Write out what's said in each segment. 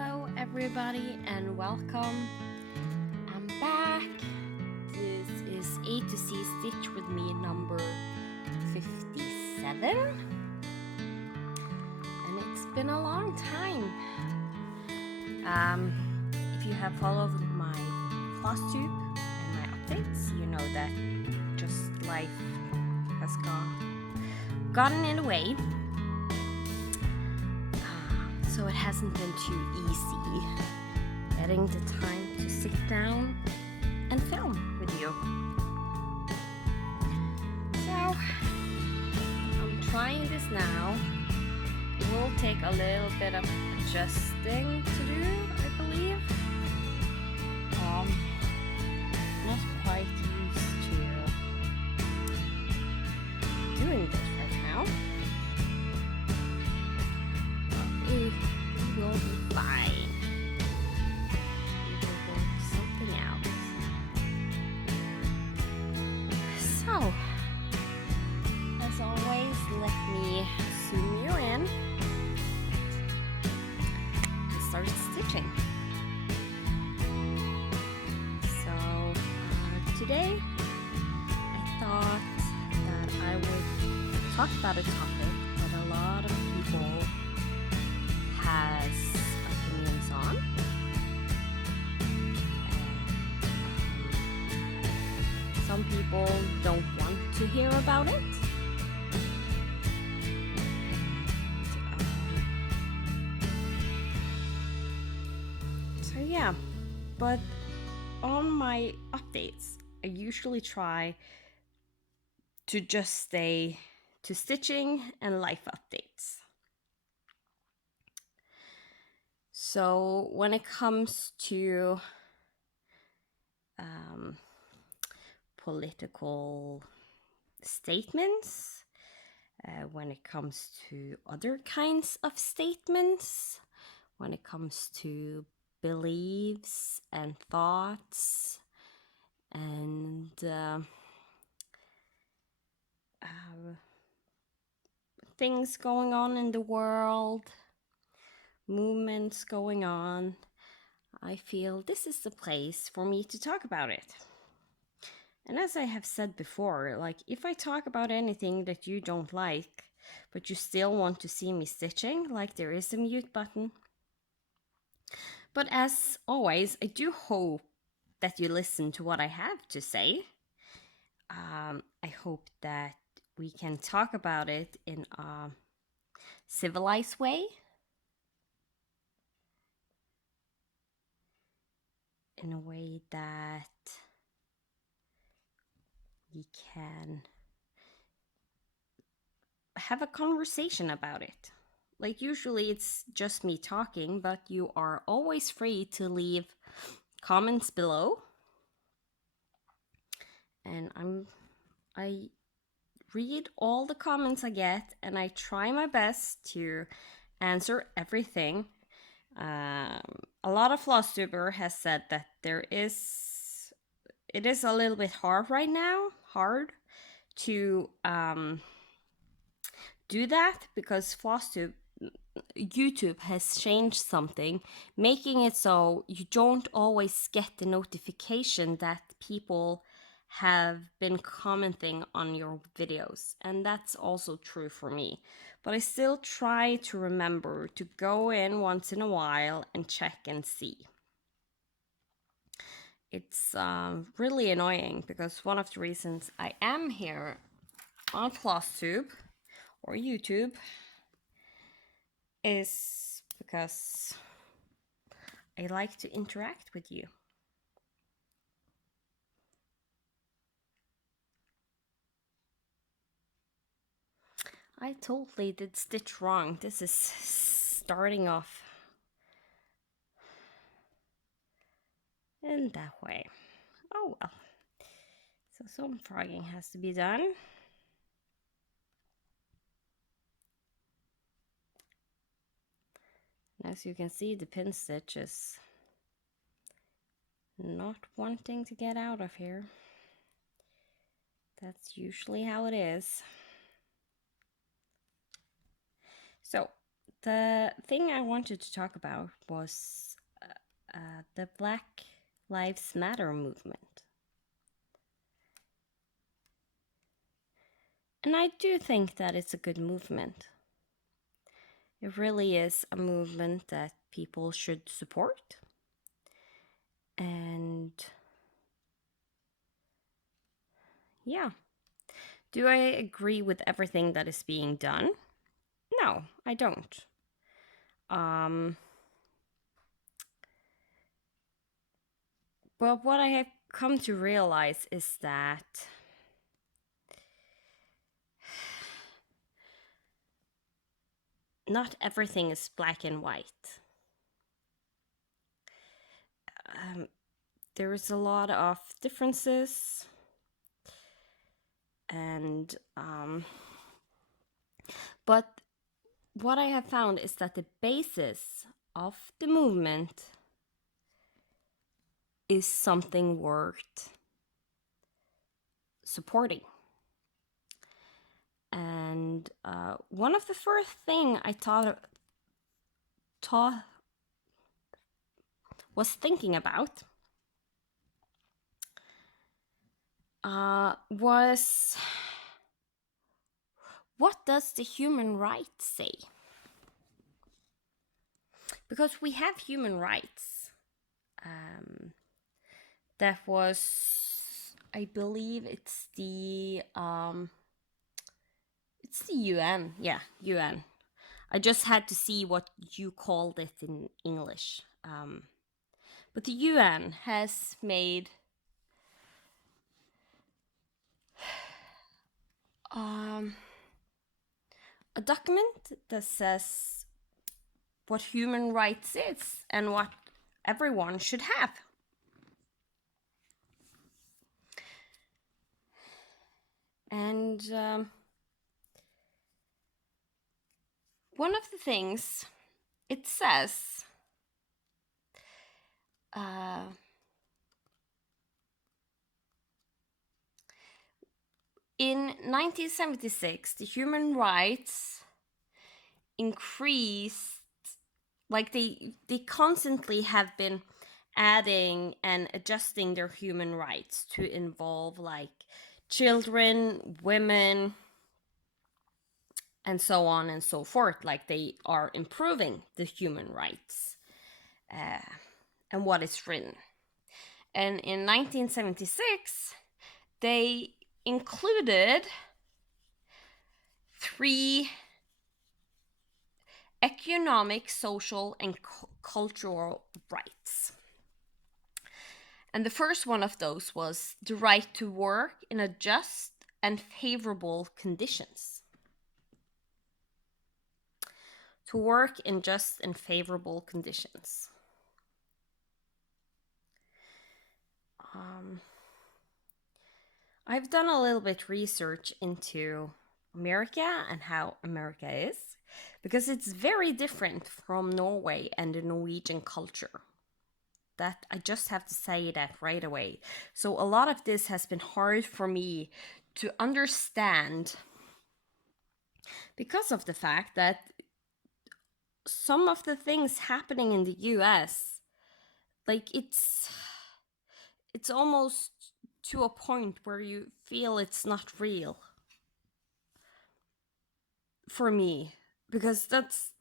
Hello everybody and welcome. I'm back. This is A to C Stitch with me number 57. And it's been a long time. If you have followed my floss tube and my updates, you know that just life has gotten in the way. So it hasn't been too easy getting the time to sit down and film with you. So I'm trying this now. It will take a little bit of adjusting to do, I believe. Not quite used to doing this right now. We will be fine. We will work something out. So, as always, let me zoom you in and start stitching. So, today I thought that I would talk about a topic that a lot of people has opinions on. Some people don't want to hear about it. So yeah, but on my updates, I usually try to just stay to stitching and life updates. So when it comes to political statements, when it comes to other kinds of statements, when it comes to beliefs and thoughts and things going on in the world, movements going on, I feel this is the place for me to talk about it. And as I have said before, like if I talk about anything that you don't like, but you still want to see me stitching, like there is a mute button. But as always, I do hope that you listen to what I have to say. I hope that we can talk about it in a civilized way. In a way that we can have a conversation about it. Like usually it's just me talking, but you are always free to leave comments below. And I read all the comments I get and I try my best to answer everything. A lot of floss tuber has said that it is a little bit hard right now, to do that because YouTube has changed something, making it so you don't always get the notification that people have been commenting on your videos. And that's also true for me. But I still try to remember to go in once in a while and check and see. It's really annoying because one of the reasons I am here on FlossTube or YouTube is because I like to interact with you. I totally did stitch wrong. This is starting off in that way. Oh well. So some frogging has to be done. And as you can see, the pin stitch is not wanting to get out of here. That's usually how it is. So The thing I wanted to talk about was the Black Lives Matter movement. And I do think that it's a good movement. It really is a movement that people should support. And yeah. Do I agree with everything that is being done? No, I don't. But what I have come to realize is that not everything is black and white. There is a lot of differences, and but what I have found is that the basis of the movement is something worth supporting. And one of the first thing I was thinking about was, what does the human rights say? Because we have human rights. That was, I believe it's the UN. Yeah, UN. I just had to see what you called it in English. But the UN has made a document that says what human rights is and what everyone should have. And one of the things it says in 1976, the human rights increased, like they constantly have been adding and adjusting their human rights to involve like children, women, and so on and so forth. Like they are improving the human rights and what is written. And in 1976, they included 3 economic, social, and cultural rights. And the first one of those was the right to work in a just and favorable conditions. To work in just and favorable conditions. I've done a little bit research into America and how America is, because it's very different from Norway and the Norwegian culture. That I just have to say that right away. So a lot of this has been hard for me to understand because of the fact that some of the things happening in the US, like it's almost to a point where you feel it's not real for me, because that's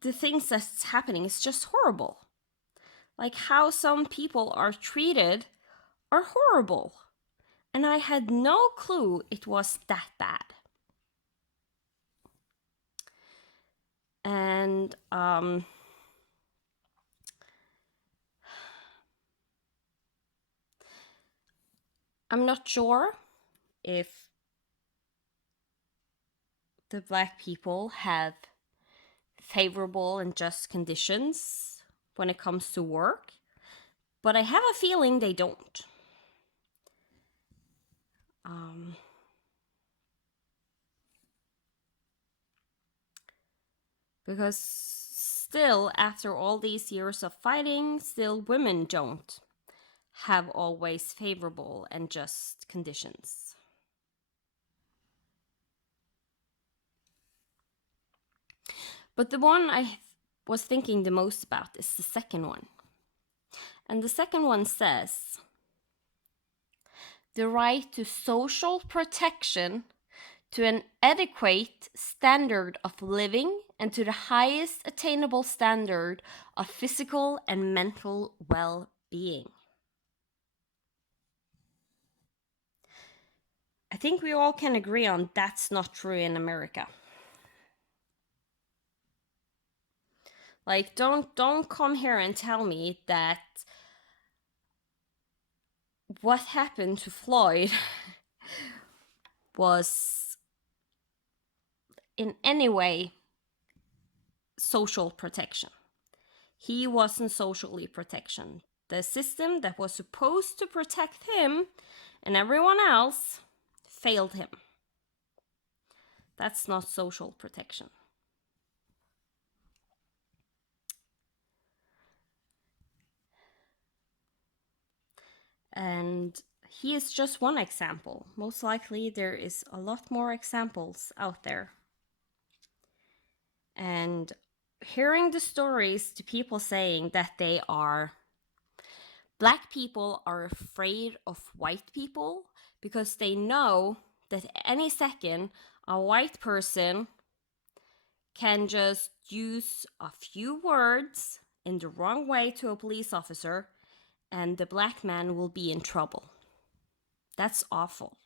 the things that's happening is just horrible. Like how some people are treated are horrible. And I had no clue it was that bad. And I'm not sure if the Black people have favorable and just conditions when it comes to work, but I have a feeling they don't. Because still, after all these years of fighting, still women don't have always favorable and just conditions. But the one I was thinking the most about is the second one. And the second one says, the right to social protection, to an adequate standard of living, and to the highest attainable standard of physical and mental well-being. I think we all can agree on that's not true in America. Like, don't come here and tell me that what happened to Floyd was in any way social protection. He wasn't socially protection. The system that was supposed to protect him and everyone else failed him. That's not social protection. And he is just one example. Most likely there is a lot more examples out there. And hearing the stories to people saying that Black people are afraid of white people because they know that any second a white person can just use a few words in the wrong way to a police officer and the Black man will be in trouble. That's awful.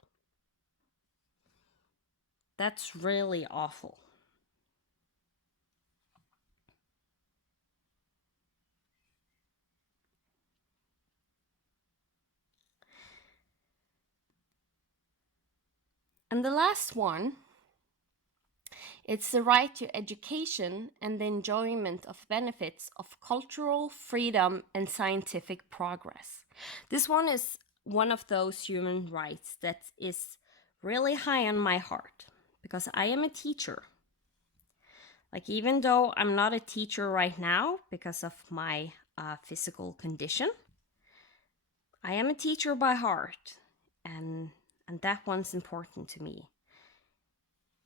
That's really awful. And the last one, it's the right to education and the enjoyment of benefits of cultural freedom and scientific progress. This one is one of those human rights that is really high on my heart because I am a teacher. Like, even though I'm not a teacher right now because of my physical condition, I am a teacher by heart, and that one's important to me.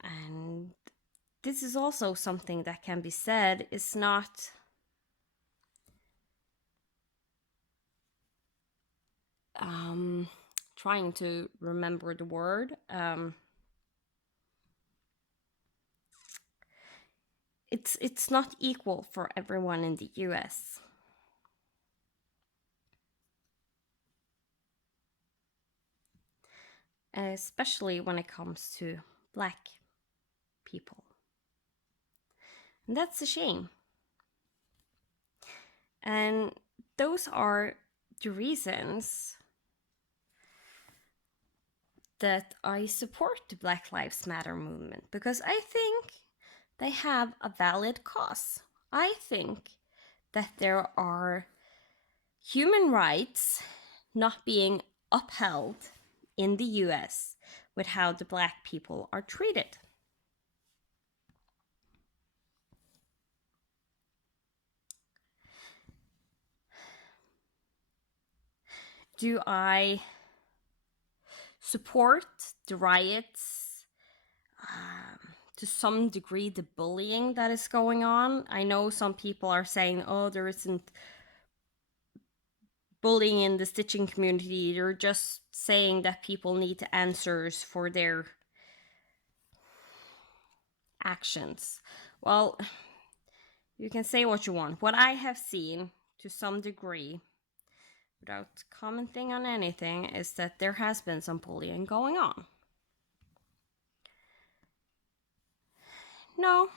And this is also something that can be said is not trying to remember the word. It's not equal for everyone in the US. Especially when it comes to Black people. And that's a shame. And those are the reasons that I support the Black Lives Matter movement, because I think they have a valid cause. I think that there are human rights not being upheld in the US with how the Black people are treated. Do I support the riots? To some degree, the bullying that is going on? I know some people are saying, oh, there isn't bullying in the stitching community. They're just saying that people need answers for their actions. Well, you can say what you want. What I have seen to some degree, without commenting on anything, is that there has been some bullying going on. No,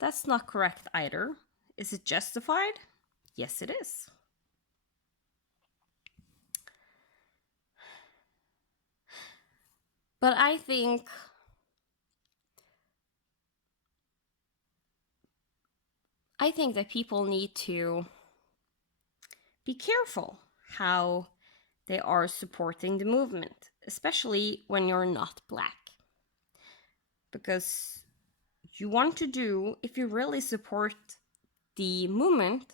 that's not correct either. Is it justified? Yes, it is. But I think that people need to be careful how they are supporting the movement, especially when you're not Black. Because you want to do, if you really support the movement,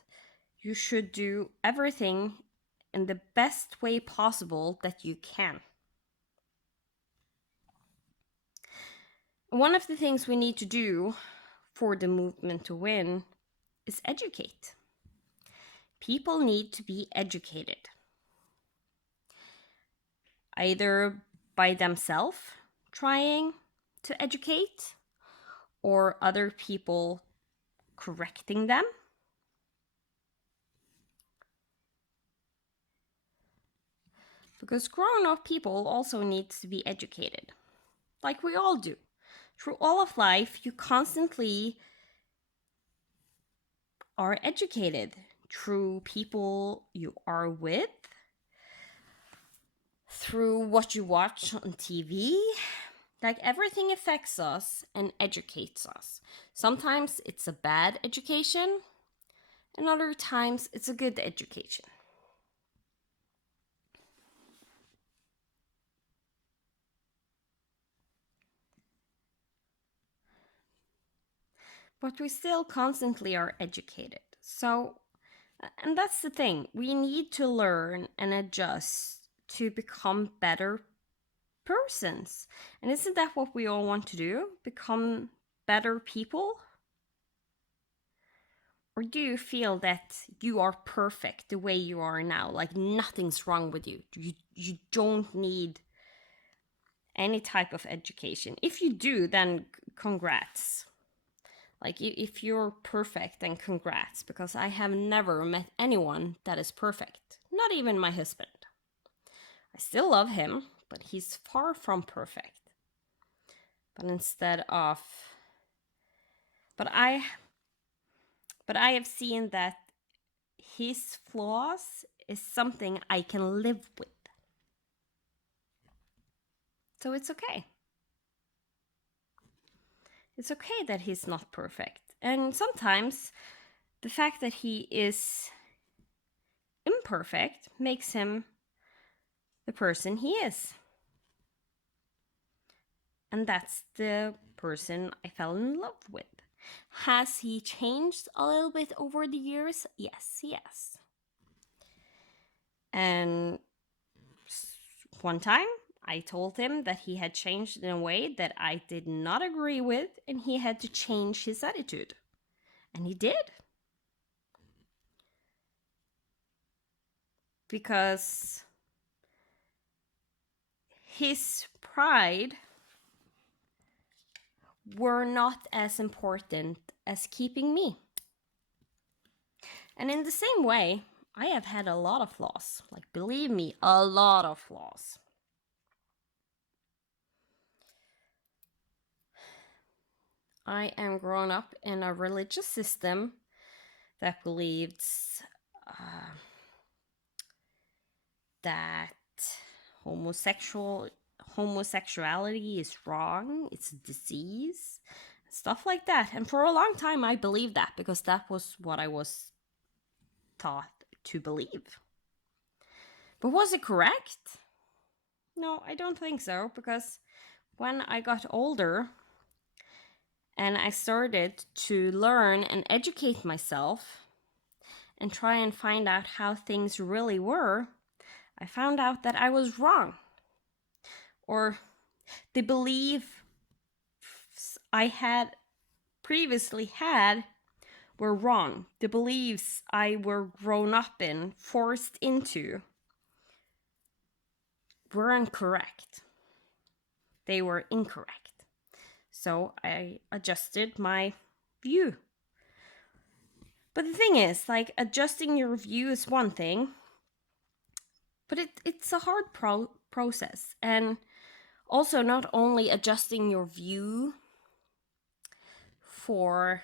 you should do everything in the best way possible that you can. One of the things we need to do for the movement to win is educate. People need to be educated, either by themselves trying to educate or other people correcting them. Because grown-up people also need to be educated, like we all do. Through all of life, you constantly are educated through people you are with, through what you watch on TV. Like everything affects us and educates us. Sometimes it's a bad education, and other times it's a good education. But we still constantly are educated. So, and that's the thing, we need to learn and adjust to become better persons. And isn't that what we all want to do? Become better people? Or do you feel that you are perfect the way you are now? Like nothing's wrong with you. You don't need any type of education. If you do, then congrats. Like if you're perfect, then congrats. Because I have never met anyone that is perfect. Not even my husband. I still love him, but he's far from perfect. But instead of... But I have seen that his flaws is something I can live with. So it's okay. It's okay that he's not perfect. And sometimes the fact that he is imperfect makes him the person he is. And that's the person I fell in love with. Has he changed a little bit over the years? Yes, he has. And one time I told him that he had changed in a way that I did not agree with, and he had to change his attitude. And he did. Because his pride were not as important as keeping me. And in the same way, I have had a lot of flaws. Like, believe me, a lot of flaws. I am grown up in a religious system that believes that homosexuality is wrong, it's a disease, stuff like that. And for a long time I believed that because that was what I was taught to believe. But was it correct? No, I don't think so, because when I got older and I started to learn and educate myself and try and find out how things really were, I found out that I was wrong. Or the beliefs I had previously had were wrong. The beliefs I were grown up in, forced into, weren't correct. They were incorrect. So I adjusted my view. But the thing is, like, adjusting your view is one thing, but it's a hard process. And also, not only adjusting your view for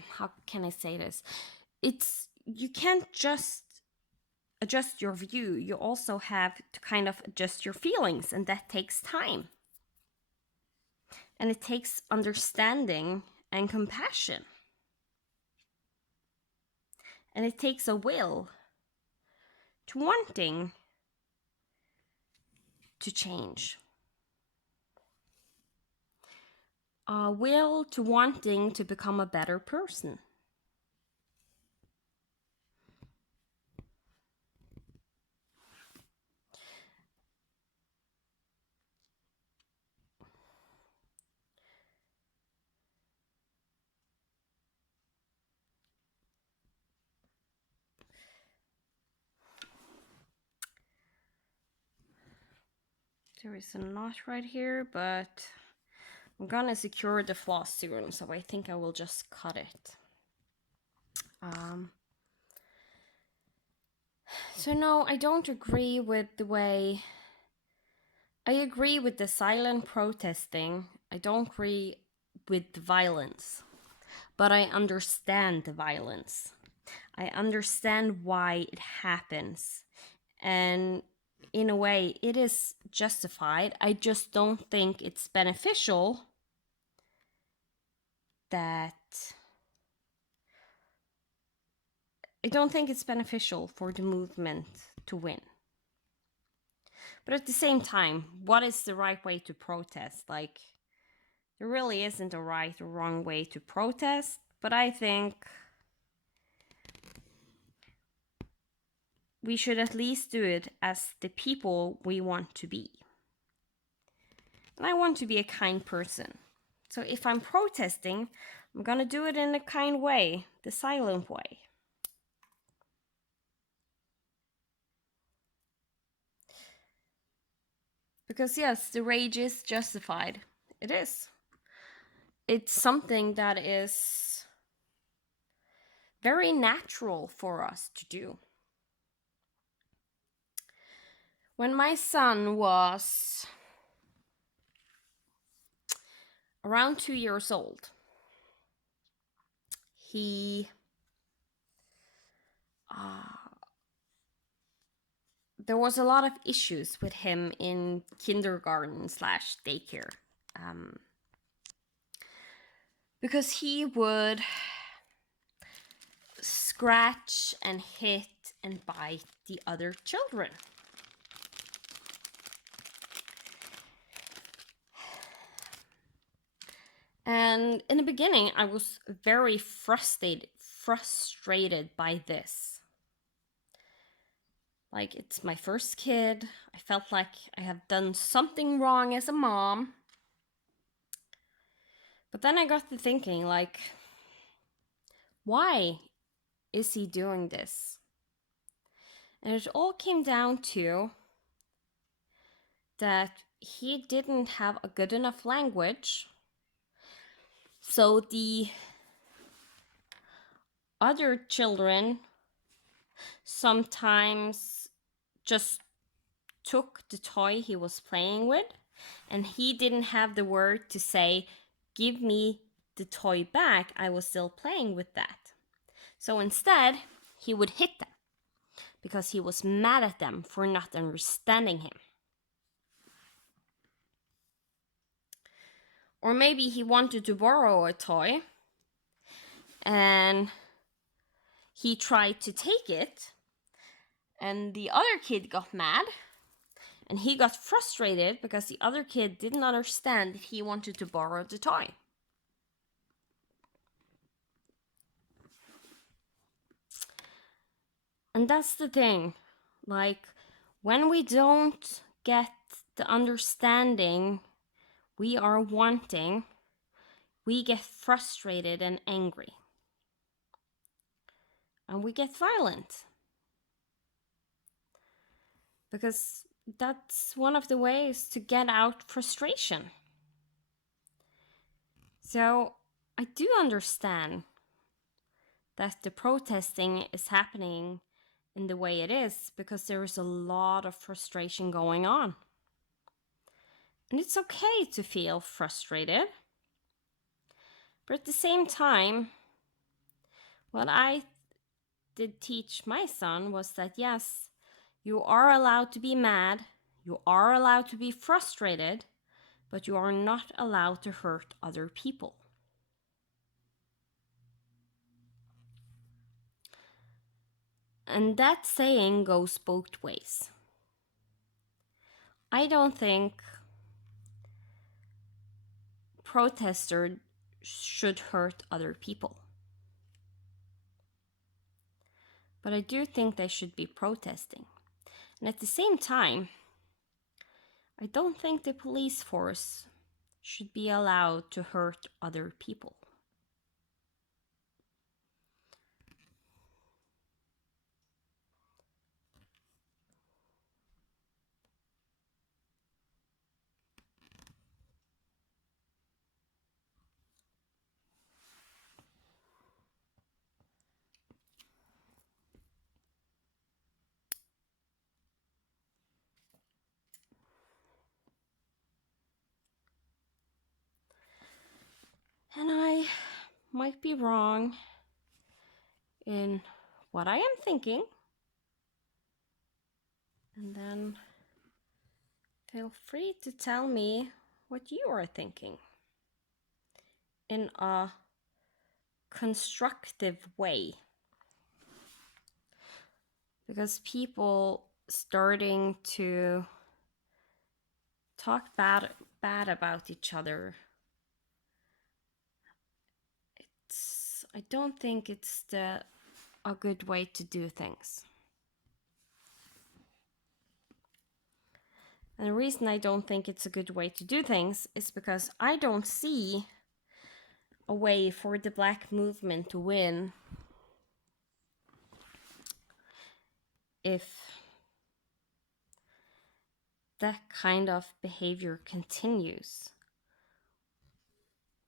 how can I say this? You can't just adjust your view. You also have to kind of adjust your feelings, and that takes time. And it takes understanding and compassion. And it takes a will to wanting to change. A will to wanting to become a better person. There is a knot right here, but I'm gonna secure the floss soon, so I think I will just cut it. So no, I don't agree with the way... I agree with the silent protesting. I don't agree with the violence. But I understand the violence. I understand why it happens. And in a way, it is justified. I just don't think it's beneficial that... I don't think it's beneficial for the movement to win. But at the same time, what is the right way to protest? Like, there really isn't a right or wrong way to protest, but I think we should at least do it as the people we want to be. And I want to be a kind person. So if I'm protesting, I'm gonna do it in a kind way, the silent way. Because yes, the rage is justified. It is. It's something that is very natural for us to do. When my son was around 2 years old, there was a lot of issues with him in kindergarten / daycare. Because he would scratch and hit and bite the other children. And in the beginning, I was very frustrated by this. Like, it's my first kid. I felt like I have done something wrong as a mom. But then I got to thinking, like, why is he doing this? And it all came down to that he didn't have a good enough language. So the other children sometimes just took the toy he was playing with, and he didn't have the word to say, "Give me the toy back, I was still playing with that." So instead, he would hit them because he was mad at them for not understanding him. Or maybe he wanted to borrow a toy and he tried to take it, and the other kid got mad, and he got frustrated because the other kid didn't understand that he wanted to borrow the toy. And that's the thing. Like, when we don't get the understanding we are wanting, we get frustrated and angry. And we get violent. Because that's one of the ways to get out frustration. So I do understand that the protesting is happening in the way it is because there is a lot of frustration going on. And it's okay to feel frustrated. But at the same time, what I did teach my son was that yes, you are allowed to be mad, you are allowed to be frustrated, but you are not allowed to hurt other people. And that saying goes both ways. I don't think protesters should hurt other people. But I do think they should be protesting. And at the same time, I don't think the police force should be allowed to hurt other people. And I might be wrong in what I am thinking. And then feel free to tell me what you are thinking in a constructive way. Because people starting to talk bad about each other, I don't think it's a good way to do things. And the reason I don't think it's a good way to do things is because I don't see a way for the Black movement to win if that kind of behavior continues.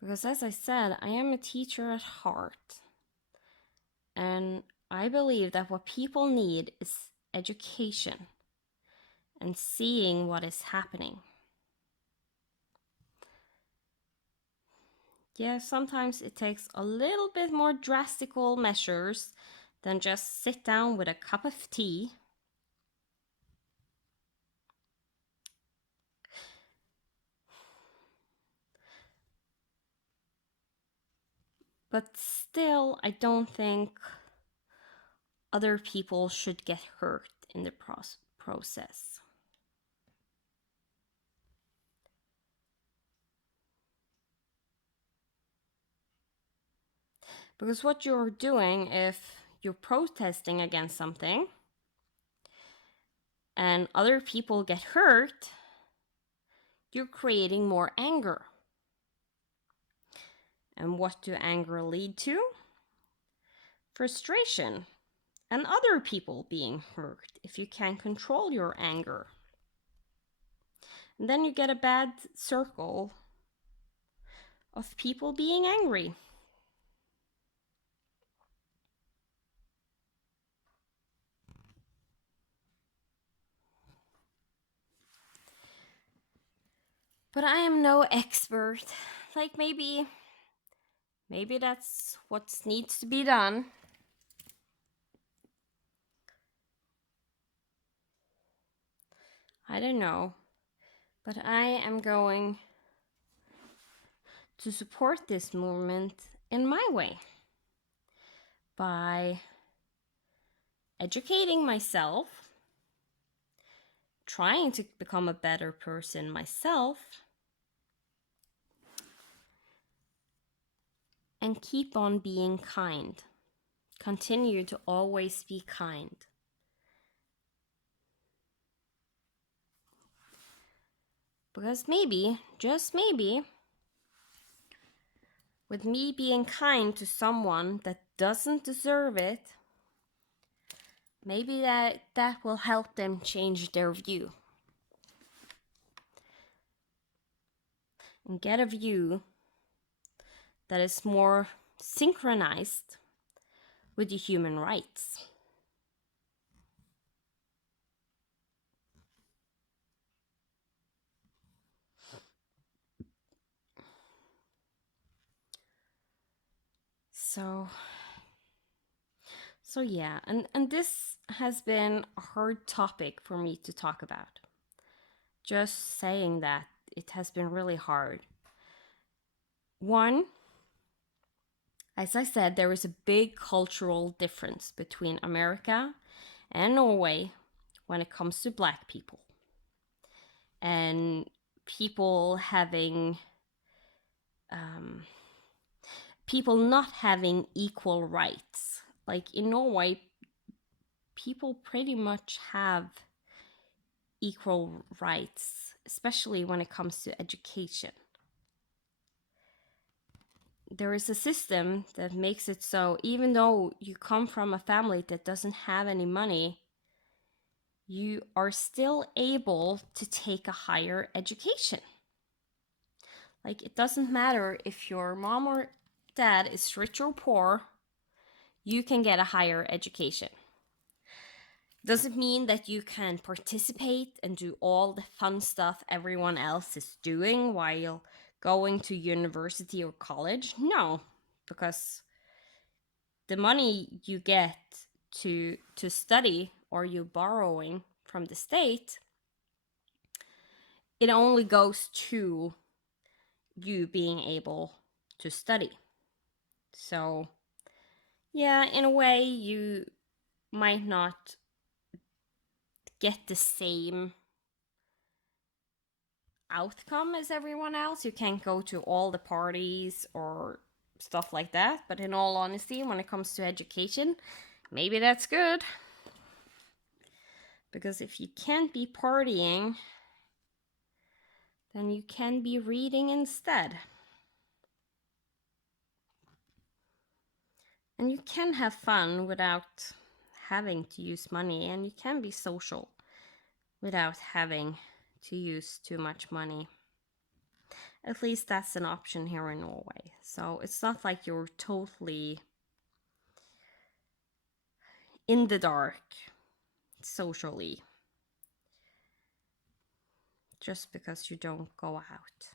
Because as I said, I am a teacher at heart. And I believe that what people need is education and seeing what is happening. Yeah, sometimes it takes a little bit more drastical measures than just sit down with a cup of tea. But still, I don't think other people should get hurt in the process. Because what you're doing if you're protesting against something and other people get hurt, you're creating more anger. And what do anger lead to? Frustration and other people being hurt if you can't control your anger. And then you get a bad circle of people being angry. But I am no expert. Like maybe that's what needs to be done. I don't know. But I am going to support this movement in my way by educating myself, trying to become a better person myself, and keep on being kind. Continue to always be kind. Because maybe, just maybe, with me being kind to someone that doesn't deserve it, maybe that will help them change their view. And get a view that is more synchronized with the human rights. So yeah, and this has been a hard topic for me to talk about. Just saying that, it has been really hard. One, as I said, there is a big cultural difference between America and Norway when it comes to Black people. And people having, people not having equal rights. Like in Norway, people pretty much have equal rights, especially when it comes to education. There is a system that makes it so even though you come from a family that doesn't have any money, you are still able to take a higher education. Like, it doesn't matter if your mom or dad is rich or poor, you can get a higher education. Doesn't mean that you can participate and do all the fun stuff everyone else is doing while going to university or college? No, because the money you get to study, or you borrowing from the state, it only goes to you being able to study. So yeah, in a way you might not get the same outcome as everyone else. You can't go to all the parties or stuff like that, but in all honesty, when it comes to education, maybe that's good. Because if you can't be partying, then you can be reading instead. And you can have fun without having to use money, and you can be social without having to use too much money. At least that's an option here in Norway. So it's not like you're totally in the dark socially just because you don't go out.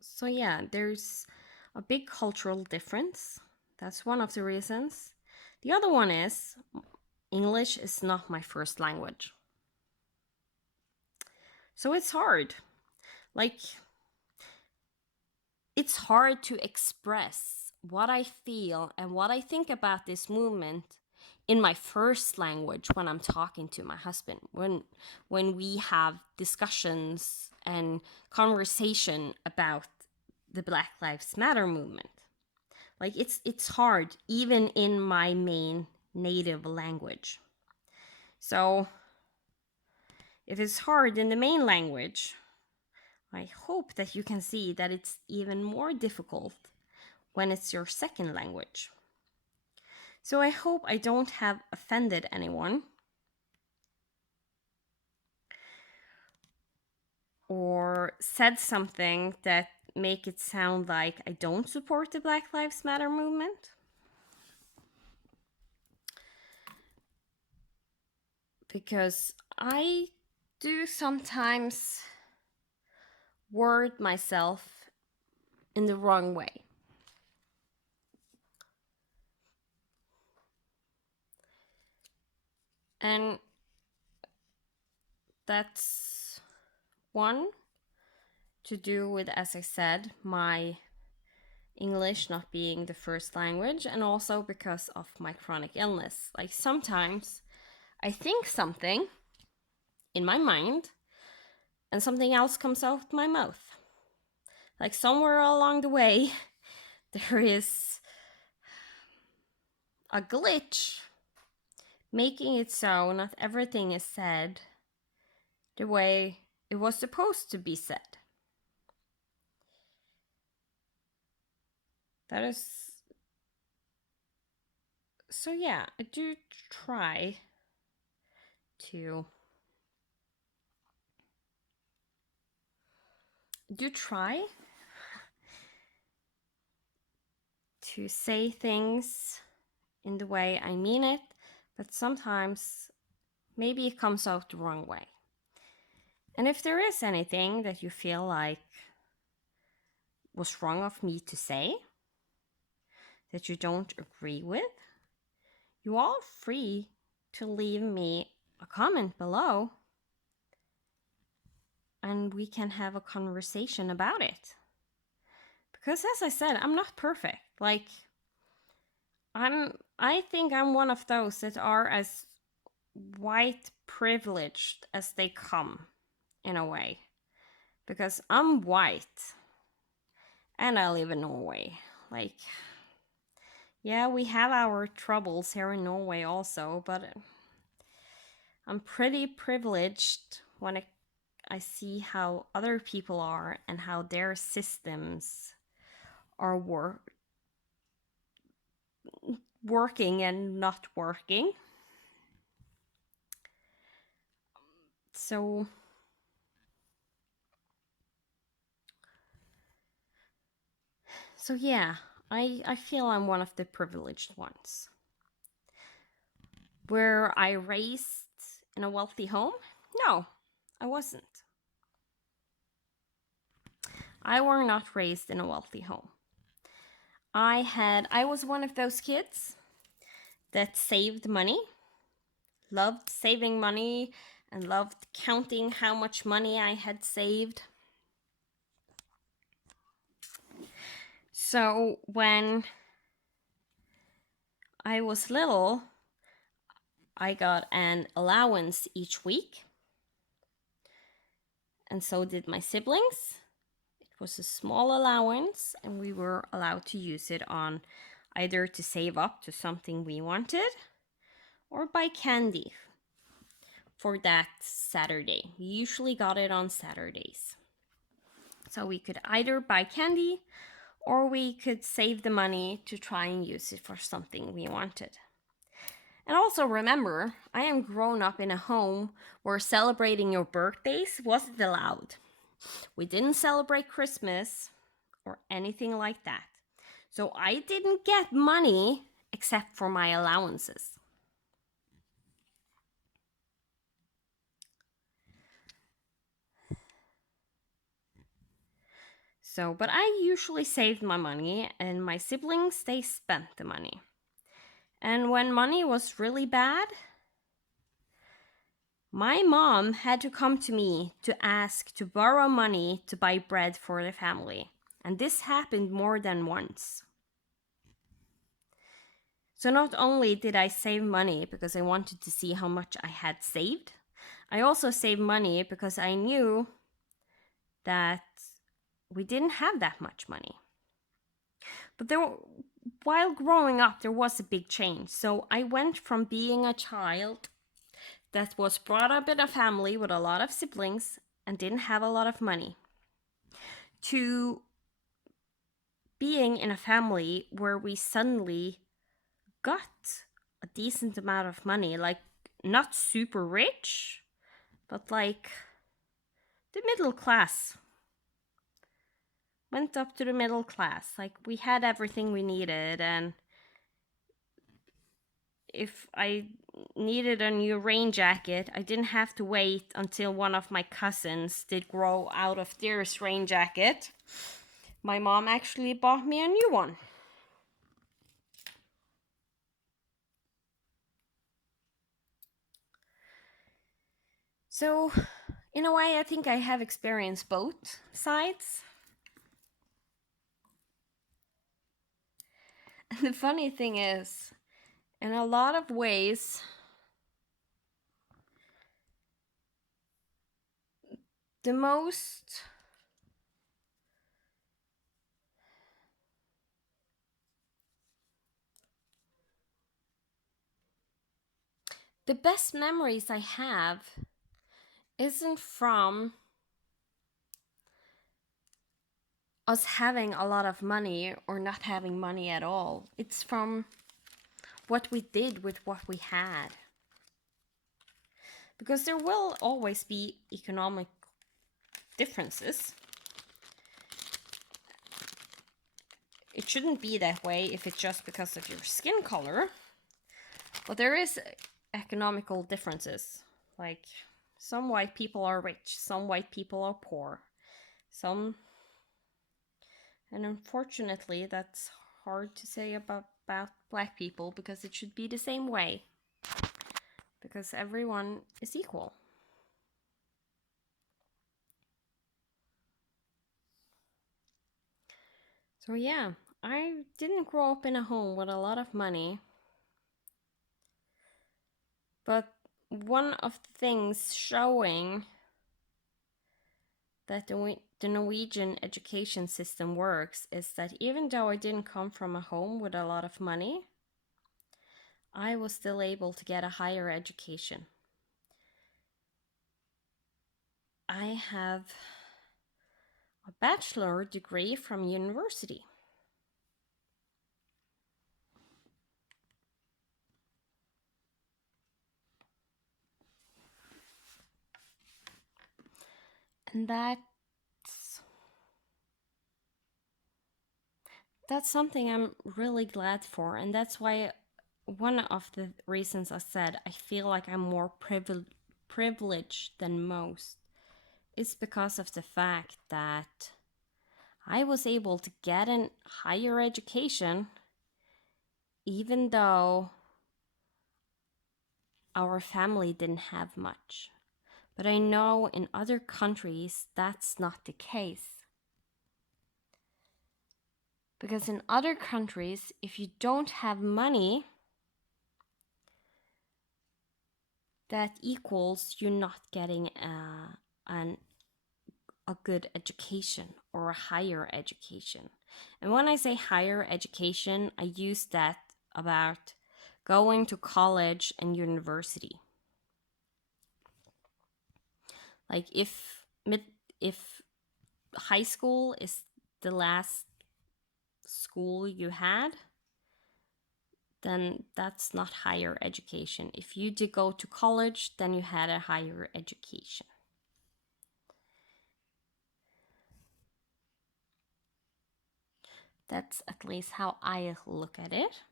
So yeah, there's a big cultural difference. That's one of the reasons. The other one is English is not my first language. So it's hard. Like, it's hard to express what I feel and what I think about this movement in my first language when I'm talking to my husband, when we have discussions and conversation about the Black Lives Matter movement. Like, it's hard even in my main native language. So if it's hard in the main language, I hope that you can see that it's even more difficult when it's your second language. So I hope I don't have offended anyone or said something that make it sound like I don't support the Black Lives Matter movement. Because I do sometimes word myself in the wrong way. And that's one to do with, as I said, my English not being the first language, and also because of my chronic illness. Like, sometimes I think something in my mind and something else comes out my mouth. Like, somewhere along the way, there is a glitch making it so not everything is said the way it was supposed to be said. That is... So yeah, I do try to... to say things in the way I mean it, but sometimes maybe it comes out the wrong way. And if there is anything that you feel like was wrong of me to say, that you don't agree with, you are free to leave me a comment below and we can have a conversation about it. Because as I said, I'm not perfect. Like, I think I'm one of those that are as white privileged as they come, in a way. Because I'm white and I live in Norway. Like, yeah, we have our troubles here in Norway also, but I'm pretty privileged when I see how other people are and how their systems are working and not working. So yeah, I feel I'm one of the privileged ones. Were I raised in a wealthy home? No, I wasn't. I were not raised in a wealthy home. I was one of those kids that saved money, loved saving money, and loved counting how much money I had saved. So when I was little, I got an allowance each week, and so did my siblings. It was a small allowance, and we were allowed to use it on either to save up to something we wanted or buy candy for that Saturday. We usually got it on Saturdays. So we could either buy candy or we could save the money to try and use it for something we wanted. And also remember, I am grown up in a home where celebrating your birthdays wasn't allowed. We didn't celebrate Christmas or anything like that. So I didn't get money except for my allowances. So, but I usually saved my money, and my siblings, they spent the money. And when money was really bad, my mom had to come to me to ask to borrow money to buy bread for the family. And this happened more than once. So not only did I save money because I wanted to see how much I had saved, I also saved money because I knew that we didn't have that much money. But while growing up, there was a big change. So I went from being a child that was brought up in a family with a lot of siblings and didn't have a lot of money to being in a family where we suddenly got a decent amount of money, like not super rich, but like the middle class. Went up to the middle class. Like we had everything we needed, and if I needed a new rain jacket, I didn't have to wait until one of my cousins did grow out of their rain jacket. My mom actually bought me a new one. So, in a way, I think I have experienced both sides. And the funny thing is, in a lot of ways, the most the best memories I have isn't from us having a lot of money or not having money at all. It's from what we did with what we had. Because there will always be economic differences. It shouldn't be that way if it's just because of your skin color. But there is economical differences. Like some white people are rich, some white people are poor. And unfortunately, that's hard to say about black people because it should be the same way. Because everyone is equal. So yeah, I didn't grow up in a home with a lot of money. But one of the things showing that the Norwegian education system works is that even though I didn't come from a home with a lot of money, I was still able to get a higher education. I have a bachelor degree from university. And that's something I'm really glad for, and that's why one of the reasons I said I feel like I'm more privileged than most is because of the fact that I was able to get a higher education even though our family didn't have much. But I know in other countries that's not the case. Because in other countries, if you don't have money, that equals you not getting a good education or a higher education. And when I say higher education, I use that about going to college and university. Like if high school is the last school you had, then that's not higher education. If you did go to college, then you had a higher education. That's at least how I look at it.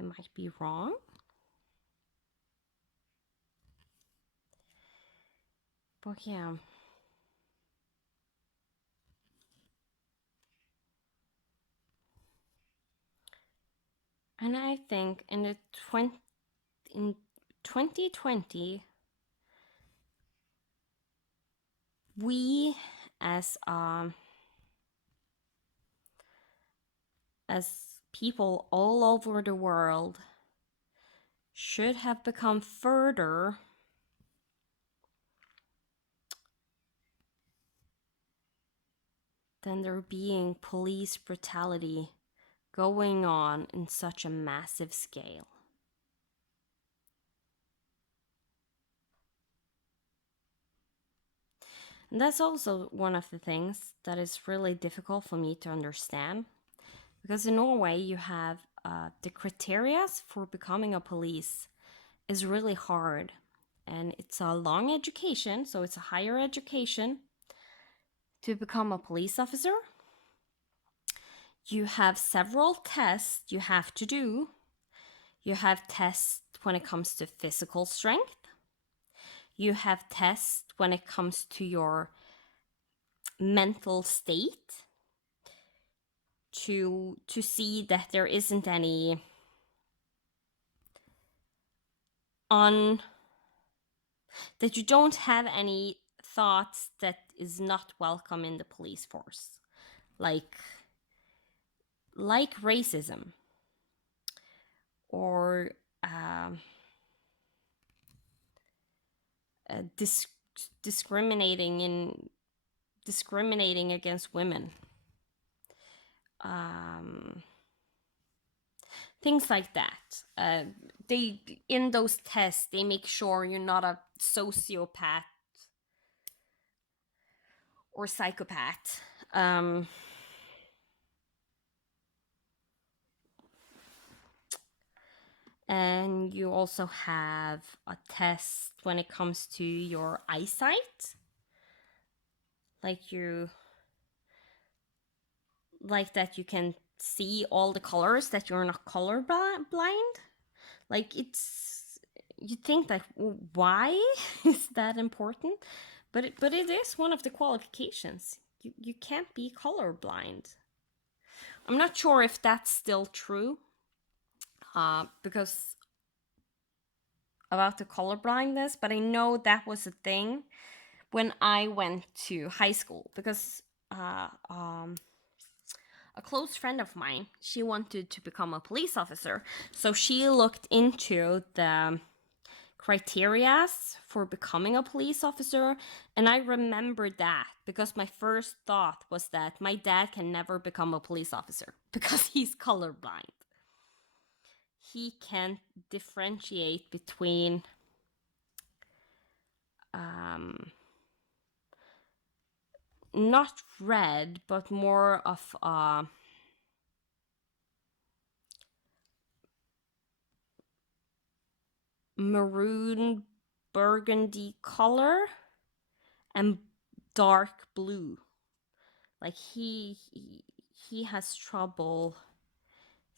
I might be wrong. But yeah. And I think in 2020, we as people all over the world should have become further than there being police brutality going on in such a massive scale. And that's also one of the things that is really difficult for me to understand. Because in Norway, you have the criteria for becoming a police is really hard. And it's a long education, so it's a higher education to become a police officer. You have several tests you have to do. You have tests when it comes to physical strength. You have tests when it comes to your mental state to see that there isn't any that you don't have any thoughts that is not welcome in the police force, like racism or discriminating against women, things like that. They in those tests they make sure you're not a sociopath or psychopath. And you also have a test when it comes to your eyesight, like that you can see all the colors, that you're not color blind. Like you think that why is that important? But it is one of the qualifications. You can't be colorblind. I'm not sure if that's still true, because about the color blindness, but I know that was a thing when I went to high school, because a close friend of mine, she wanted to become a police officer, so she looked into the criteria for becoming a police officer, and I remembered that because my first thought was that my dad can never become a police officer because he's colorblind. He can't differentiate between not red, but more of a maroon burgundy color and dark blue. Like he has trouble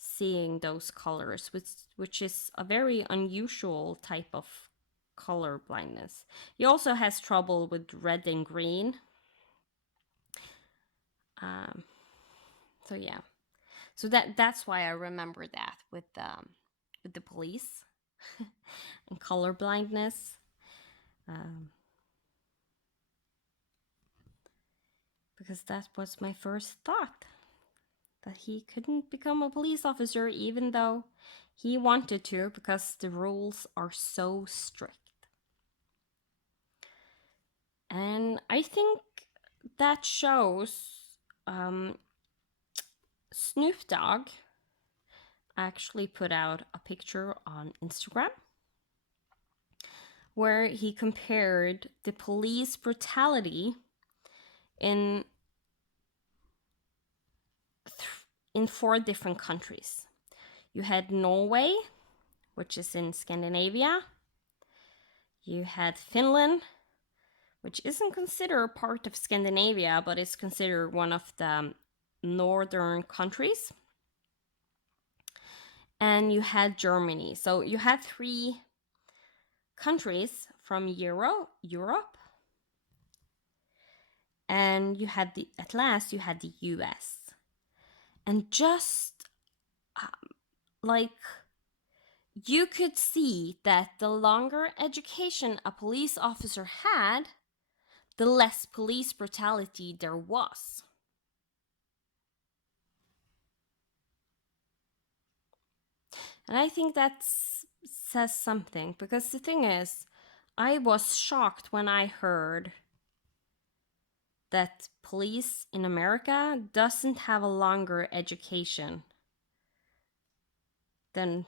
seeing those colors, which is a very unusual type of color blindness. He also has trouble with red and green. So yeah, so that's why I remember that with the police and color blindness. Because that was my first thought, that he couldn't become a police officer even though he wanted to, because the rules are so strict. And I think that shows Snoop Dogg actually put out a picture on Instagram where he compared the police brutality in 4 different countries. You had Norway, which is in Scandinavia. You had Finland, which isn't considered part of Scandinavia, but is considered one of the northern countries. And you had Germany. So you had 3 countries from Europe. And you had at last you had the US. And just like, you could see that the longer education a police officer had, the less police brutality there was. And I think that says something, because the thing is, I was shocked when I heard that police in America doesn't have a longer education than,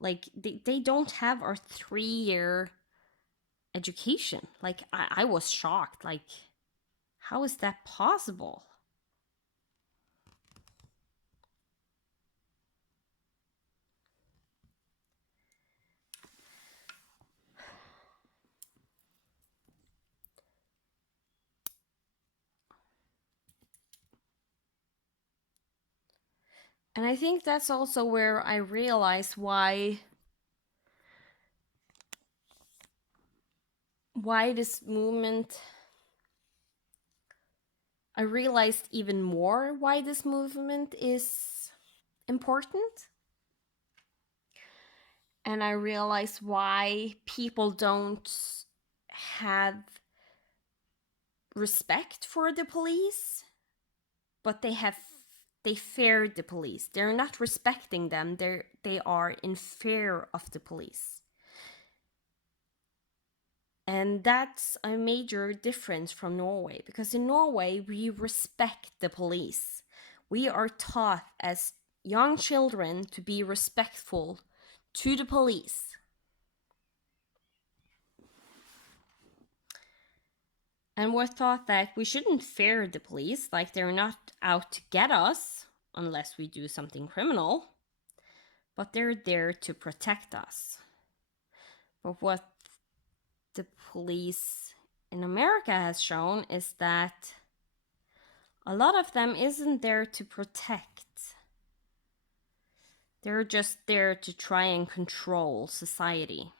like, they don't have our 3-year education. Like, I was shocked. Like, how is that possible? And I think that's also where I realized why this movement, I realized even more why this movement is important. And I realized why people don't have respect for the police, but they fear the police. They're not respecting them. They are in fear of the police. And that's a major difference from Norway, because in Norway, we respect the police. We are taught as young children to be respectful to the police. And we're taught that we shouldn't fear the police, like they're not out to get us unless we do something criminal, but they're there to protect us. But what the police in America has shown is that a lot of them isn't there to protect. They're just there to try and control society.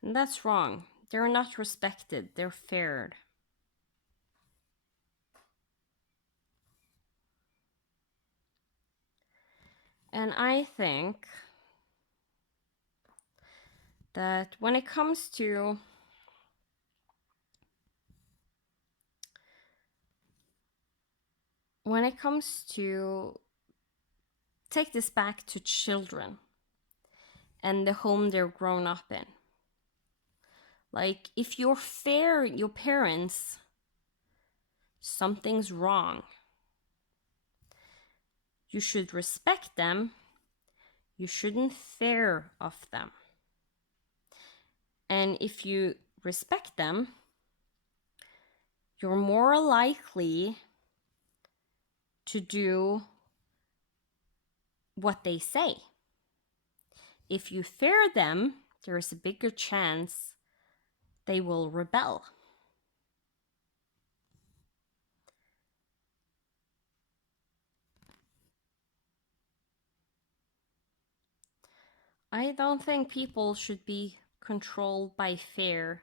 And that's wrong. They're not respected, they're feared. And I think that when it comes to take this back to children and the home they're grown up in. Like, if you fear your parents, something's wrong. You should respect them. You shouldn't fear of them. And if you respect them, you're more likely to do what they say. If you fear them, there's a bigger chance they will rebel. I don't think people should be controlled by fear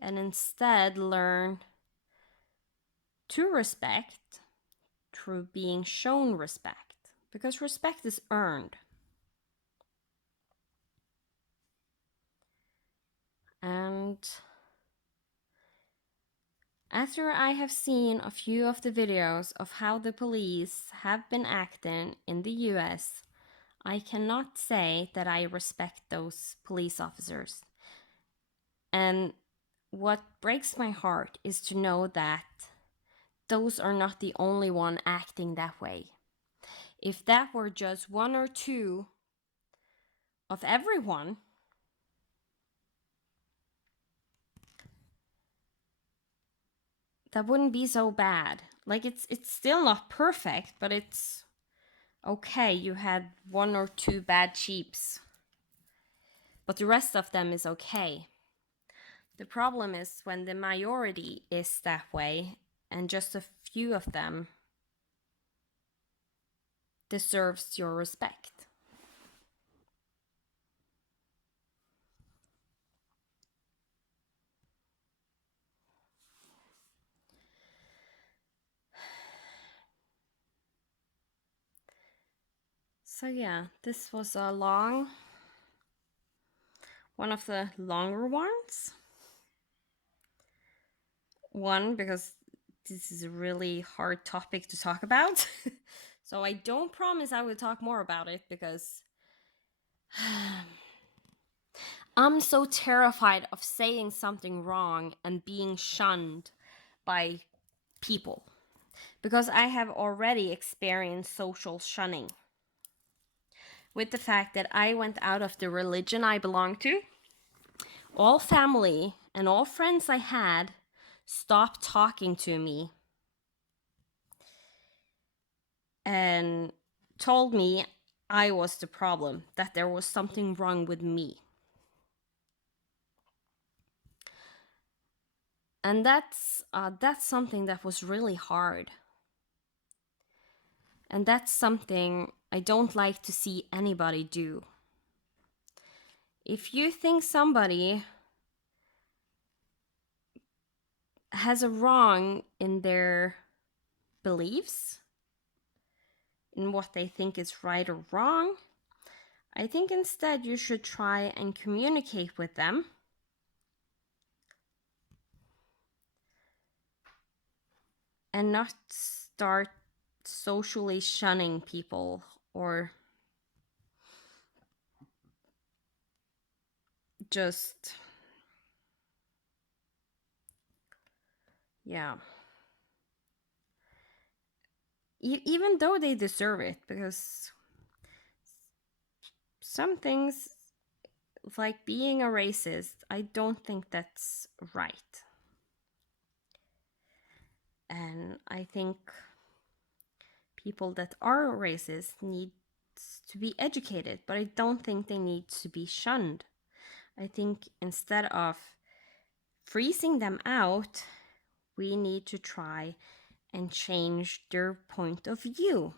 and instead learn to respect through being shown respect, because respect is earned. And after I have seen a few of the videos of how the police have been acting in the US, I cannot say that I respect those police officers. And what breaks my heart is to know that those are not the only one acting that way. If that were just one or two of everyone, that wouldn't be so bad. Like it's still not perfect, but it's okay. You had one or two bad sheeps, but the rest of them is okay. The problem is when the majority is that way and just a few of them deserves your respect. So yeah, this was a one of the longer ones. One, because this is a really hard topic to talk about. So I don't promise I will talk more about it because I'm so terrified of saying something wrong and being shunned by people, because I have already experienced social shunning with the fact that I went out of the religion I belong to. All family and all friends I had stopped talking to me and told me I was the problem, that there was something wrong with me. And that's something that was really hard. And that's something I don't like to see anybody do. If you think somebody has a wrong in their beliefs, in what they think is right or wrong, I think instead you should try and communicate with them and not start socially shunning people or just, yeah. Even though they deserve it, because some things, like being a racist, I don't think that's right. And I think people that are racist need to be educated, but I don't think they need to be shunned. I think instead of freezing them out, we need to try and change their point of view.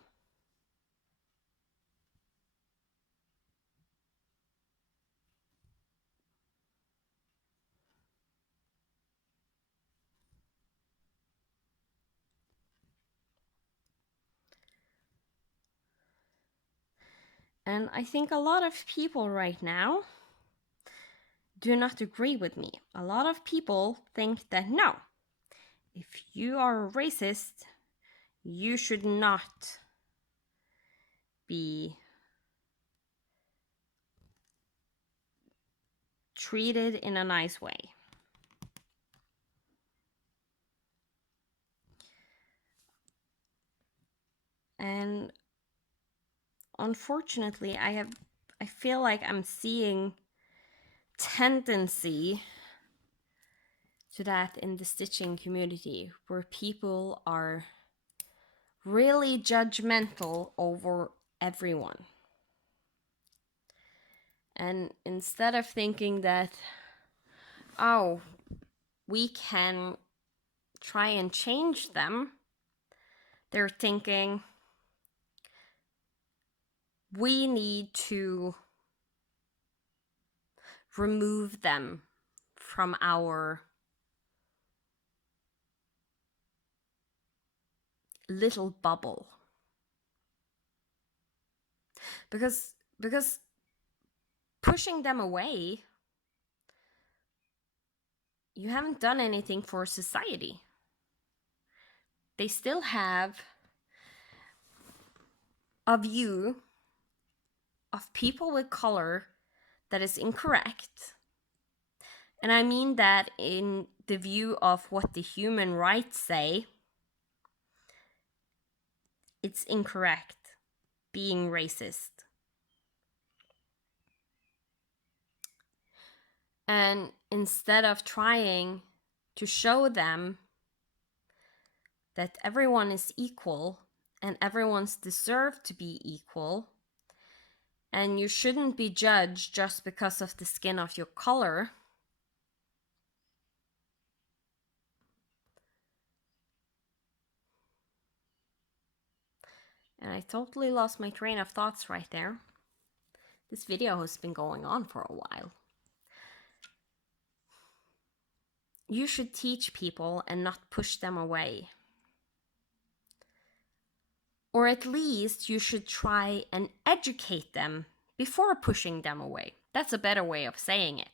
And I think a lot of people right now do not agree with me. A lot of people think that no, if you are a racist, you should not be treated in a nice way. And unfortunately, I feel like I'm seeing tendency to that in the stitching community, where people are really judgmental over everyone. And instead of thinking that, oh, we can try and change them, they're thinking, we need to remove them from our little bubble. Because pushing them away, you haven't done anything for society. They still have a view of people with color that is incorrect. And I mean that in the view of what the human rights say, it's incorrect being racist. And instead of trying to show them that everyone is equal and everyone's deserved to be equal, and you shouldn't be judged just because of the skin of your color, and I totally lost my train of thoughts right there. This video has been going on for a while. You should teach people and not push them away. Or at least you should try and educate them before pushing them away. That's a better way of saying it.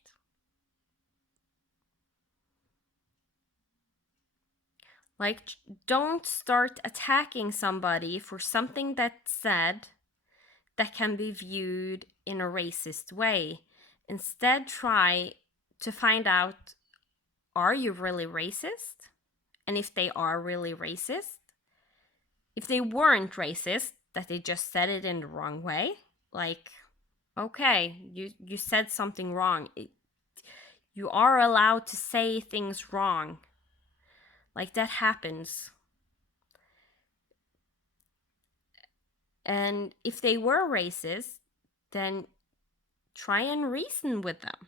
Like, don't start attacking somebody for something that's said that can be viewed in a racist way. Instead, try to find out, are you really racist? And if they are really racist, if they weren't racist, that they just said it in the wrong way, like, okay, you said something wrong. You are allowed to say things wrong. Like, that happens. And if they were racist, then try and reason with them.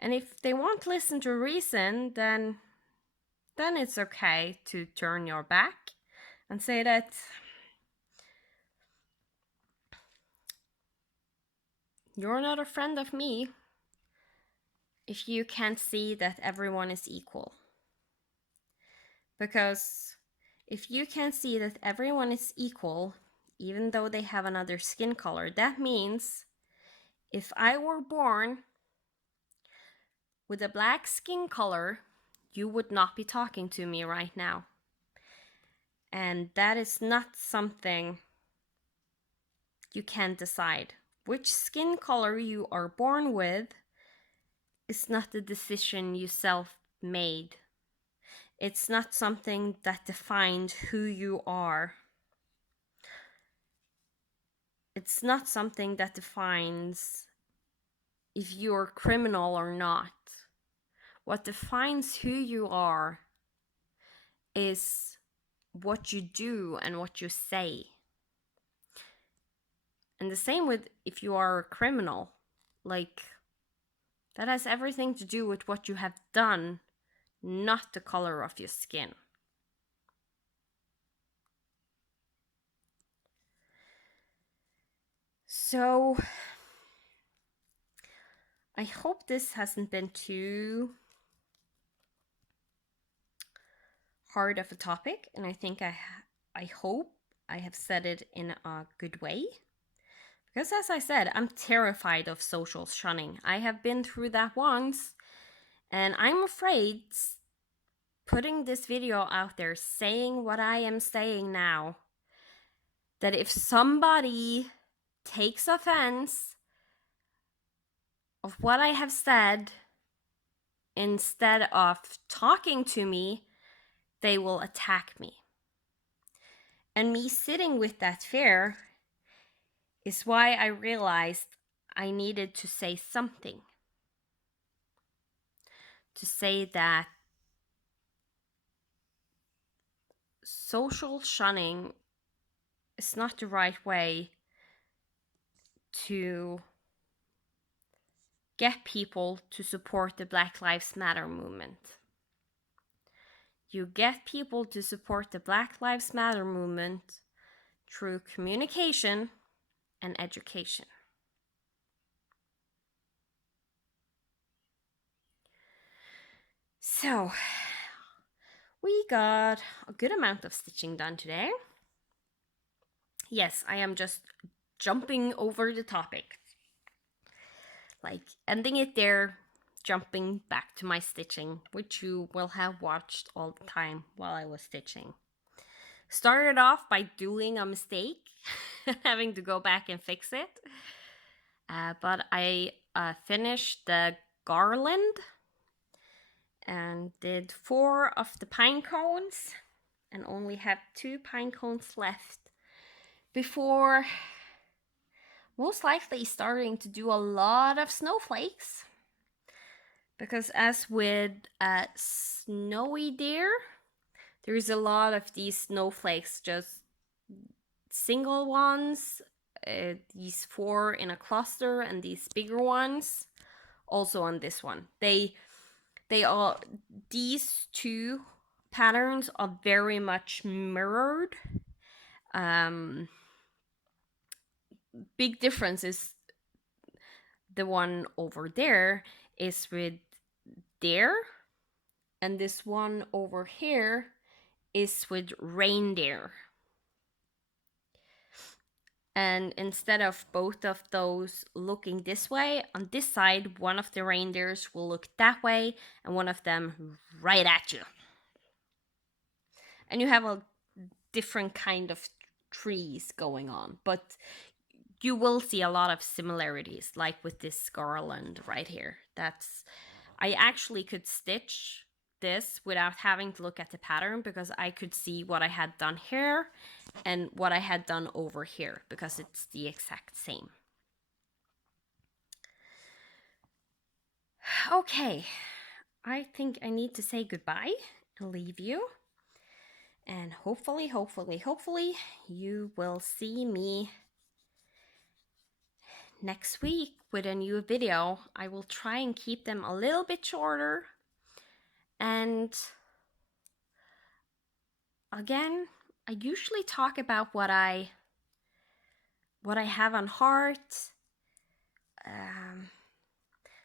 And if they won't listen to reason, then it's okay to turn your back and say that you're not a friend of me if you can't see that everyone is equal. Because if you can't see that everyone is equal, even though they have another skin color, that means if I were born with a black skin color, you would not be talking to me right now. And that is not something you can decide. Which skin color you are born with is not a decision you self-made. It's not something that defines who you are. It's not something that defines if you're a criminal or not. What defines who you are is what you do and what you say. And the same with if you are a criminal. Like, that has everything to do with what you have done, not the color of your skin. So, I hope this hasn't been too hard of a topic, and I think I hope I have said it in a good way. Because as I said, I'm terrified of social shunning. I have been through that once, and I'm afraid putting this video out there, saying what I am saying now, that if somebody takes offense of what I have said, instead of talking to me, they will attack me. And me sitting with that fear is why I realized I needed to say something. To say that social shunning is not the right way to get people to support the Black Lives Matter movement. You get people to support the Black Lives Matter movement through communication and education. So, we got a good amount of stitching done today. Yes, I am just jumping over the topic. Like, ending it there, jumping back to my stitching, which you will have watched all the time while I was stitching. Started off by doing a mistake, having to go back and fix it. But I finished the garland and did 4 of the pine cones and only have 2 pine cones left before most likely starting to do a lot of snowflakes. Because as with Snowy Deer, there's a lot of these snowflakes, just single ones, these 4 in a cluster, and these bigger ones also on this one. These 2 patterns are very much mirrored. Big difference is the one over there is with deer, and this one over here is with reindeer. And instead of both of those looking this way, on this side, one of the reindeers will look that way and one of them right at you. And you have a different kind of trees going on, but you will see a lot of similarities, like with this garland right here. I actually could stitch this without having to look at the pattern because I could see what I had done here and what I had done over here because it's the exact same. Okay, I think I need to say goodbye and leave you. And hopefully, you will see me next week with a new video. I will try and keep them a little bit shorter. And again, I usually talk about what I have on heart.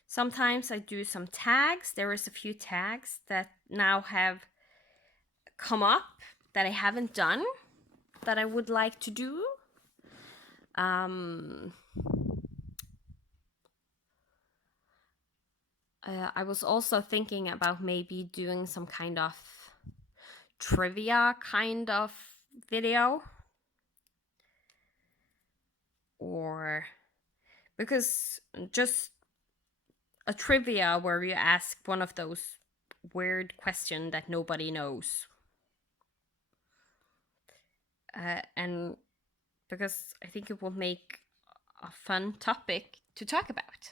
Sometimes I do some tags. There is a few tags that now have come up that I haven't done that I would like to do. I was also thinking about maybe doing some kind of trivia kind of video, or because just a trivia where you ask one of those weird questions that nobody knows. And because I think it will make a fun topic to talk about.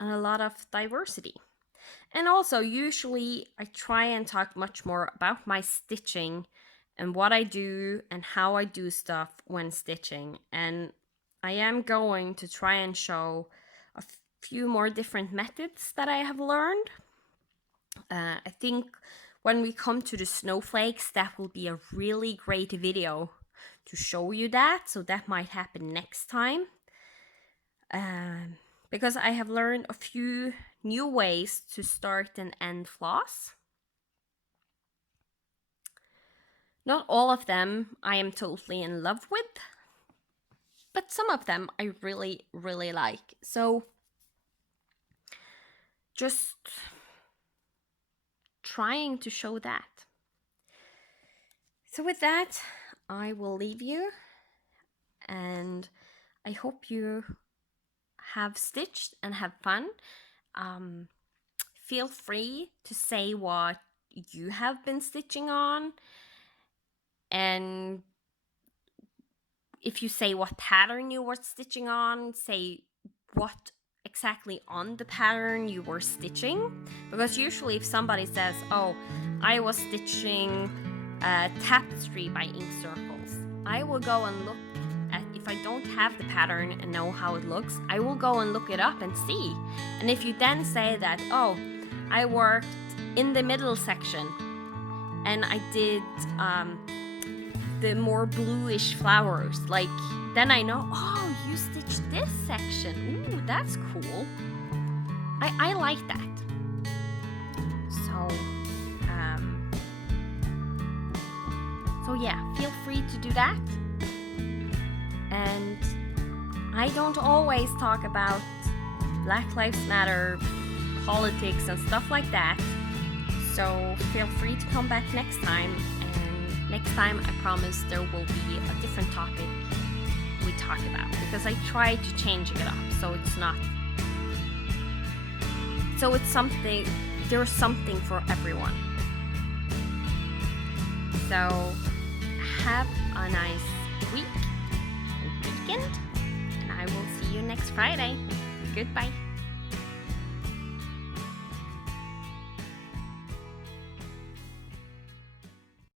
And a lot of diversity. And also, usually I try and talk much more about my stitching and what I do and how I do stuff when stitching. And I am going to try and show a few more different methods that I have learned. I think when we come to the snowflakes, that will be a really great video to show you that. So that might happen next time. Because I have learned a few new ways to start and end floss. Not all of them I am totally in love with, but some of them I really, really like. So just trying to show that. So with that, I will leave you, and I hope you have stitched and have fun. Feel free to say what you have been stitching on, and if you say what pattern you were stitching on, say what exactly on the pattern you were stitching. Because usually if somebody says, oh, I was stitching tapestry by ink circles, I will go and look at, if I don't have the pattern and know how it looks, I will go and look it up and see. And if you then say that, oh, I worked in the middle section and I did the more bluish flowers, like, then I know, oh, you stitched this section. Ooh, that's cool. I like that. So yeah, feel free to do that. And I don't always talk about Black Lives Matter, politics and stuff like that. So feel free to come back next time. And next time I promise there will be a different topic we talk about, because I try to change it up so it's not, so it's something, there's something for everyone. So have a nice week and weekend, and I will see you next Friday. Goodbye.